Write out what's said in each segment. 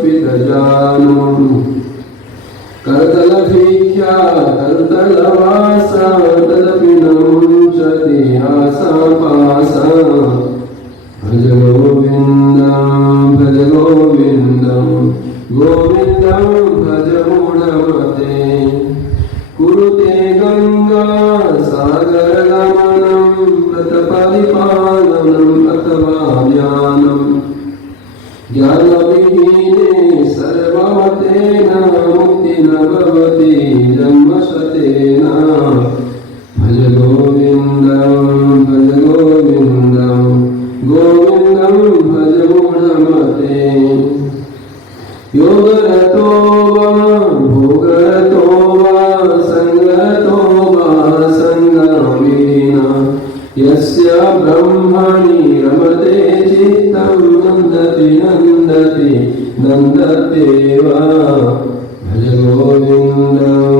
कल्पितजानुम् करतलभिख्या करतलवासा तदपि न मुञ्चति आशापाशा भज गोविन्दं गोविन्दं भज मूढमते कुरुते गंगा सागरगमनं व्रतपरिपालनम् अथवा ज्ञानम् ज्ञानविहीने सर्वमतेन मुक्ति न भवति जन्मशतेन भज गोविन्दं गोविन्दं भज मूढमते योगरतो वा भोगरतो वा संगरतो वा संगमेन यस्य ब्रह्मणि रमते चित्तं नन्दत्येव भज गोविन्दं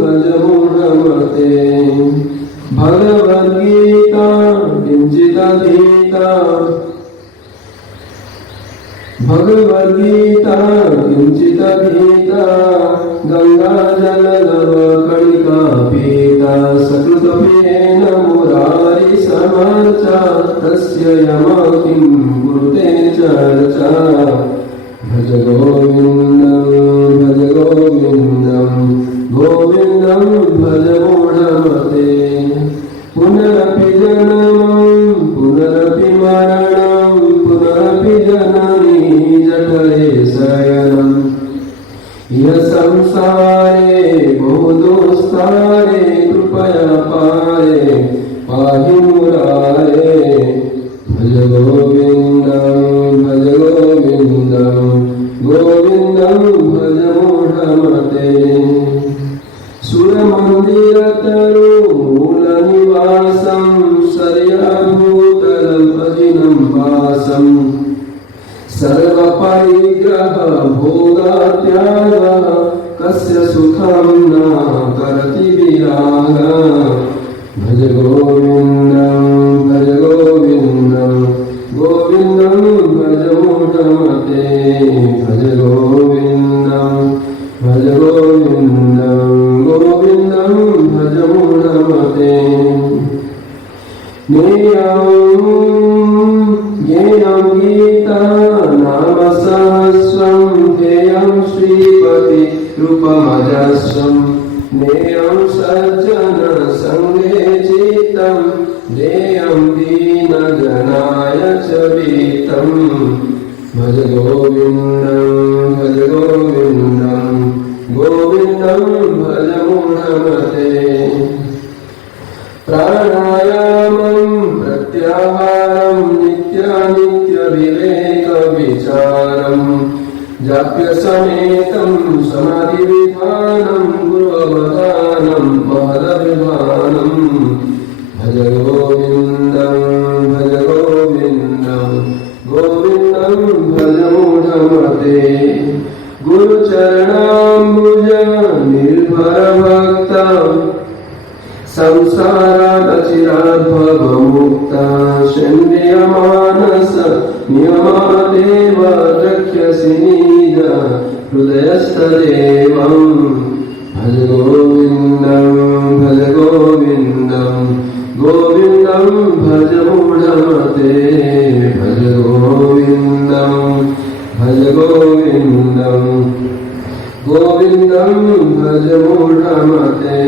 भज मूढमते भगवद्गीता किञ्चिदधीता गंगाजलधव कणिका पीता सकृतपेन मुरारी समर्चा तस्य यमा किं कुरुते चर्चा भज गोविन्दं भज मूढमते पुनरपि जन्मं पुनरपि मरणं पुनरपि जननी जठरे शयनम् यः संसारे बहुदुस्तारे कृपया पारे पाहि मुरारे भज गोविन्दं भज मूढमते सुरमन्दिरतरु मूलनिवासं शर्याभूतलपजिनं वासम् सर्वपरिग्रह भोगात्यागः कस्य सुखं न करति विराग भज गोविन्दं भज मूढमते भज गोविन्दं भज मूढमते ज्ञेयं गीता नाम सहस्रं ध्येयं श्रीपति रूपमजस्रं ज्ञेयं सज्जन संगे चित्तं ध्येयं दीनजनाय च वित्तं भज गोविन्दं भज मूढमते प्राणायामं प्रत्याहारं नित्यानित्यविवेकविचारं जाप्यसमेतं समाधिविधानं गुरुवधानं महदभिमानं भज गोविन्दं भज मूढमते गुरुचरणाम्बुज निर्भरभक्ता संसारादचिराद्भवमुक्ता शून्यमानस नियमादेव रक्ष्यसि निज हृदयस्थदेवं भज गोविन्दं भज मूढमते भज गोविन्दं भज मूढमते।